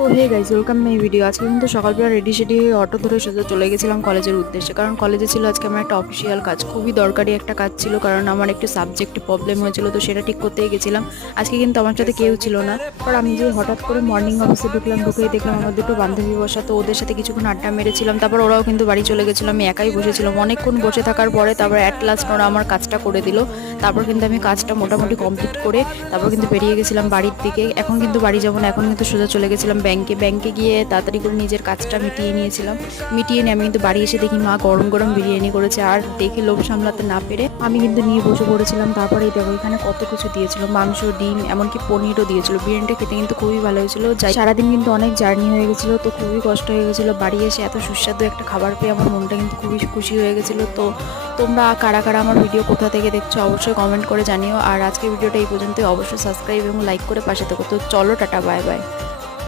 তো hey guys, welcome my video. আজকে কিন্তু সকালবেলা রেডি সেডি হয়ে অটো ধরে সোজা চলে গেছিলাম কলেজের উদ্দেশ্যে, কারণ কলেজে ছিল আজকে আমার একটা অফিসিয়াল কাজ, খুবই দরকারি একটা কাজ ছিল, কারণ আমার একটু সাবজেক্টে প্রবলেম হয়েছিল, তো সেটা ঠিক করতেই গেছিলাম। আজকে কিন্তু আমার সাথে কেউ ছিল না, কারণ আমি যে হঠাৎ করে মর্নিং অফিসে ঢুকলাম, ঢুকেই দেখলাম আমার দুটো বান্ধবী বসা, তো ওদের সাথে কিছুক্ষণ আড্ডা মেরেছিলাম, তারপর ওরাও কিন্তু বাড়ি চলে গেছিলো, আমি একাই বসেছিলাম অনেকক্ষণ বসে থাকার পরে। তারপর অ্যাট লাস্ট ওরা আমার কাজটা করে দিল। তারপর কিন্তু আমি কাজটা মোটামুটি কমপ্লিট করে তারপর কিন্তু বেরিয়ে গেছিলাম বাড়ির দিকে। এখন কিন্তু বাড়ি যাবো না, এখন কিন্তু সোজা চলে গেছিলাম ব্যাংকে গিয়ে তাড়াতাড়ি করে নিজের কাজটা মিটিয়ে নিয়েছিলাম। মিটিয়ে নিয়ে আমি কিন্তু বাড়ি এসে দেখি মা গরম গরম বিরিয়ানি করেছে, আর দেখে লোভ সামলাতে না পেরে আমি কিন্তু নিয়ে বসে পড়েছিলাম। তারপরেই দেখো এখানে কত কিছু দিয়েছিল, মাংস, ডিম, এমনকি পনিরও দিয়েছিল। বিরিয়ানিটা খেতে কিন্তু খুবই ভালো হয়েছিল। যাই সারাদিন কিন্তু অনেক জার্নি হয়ে গেছিলো, তো খুবই কষ্ট হয়ে গেছিলো। বাড়ি এসে এত সুস্বাদু একটা খাবার পেয়ে আমার মনটা কিন্তু খুবই খুশি হয়ে গেছিলো। তো তোমরা কারা কারা আমার ভিডিও কোথা থেকে দেখছো অবশ্যই কমেন্ট করে জানিও। আর আজকের ভিডিওটা এই পর্যন্তই, অবশ্যই সাবস্ক্রাইব এবং লাইক করে পাশে থাকো। তো চলো, টাটা, বাই বাই।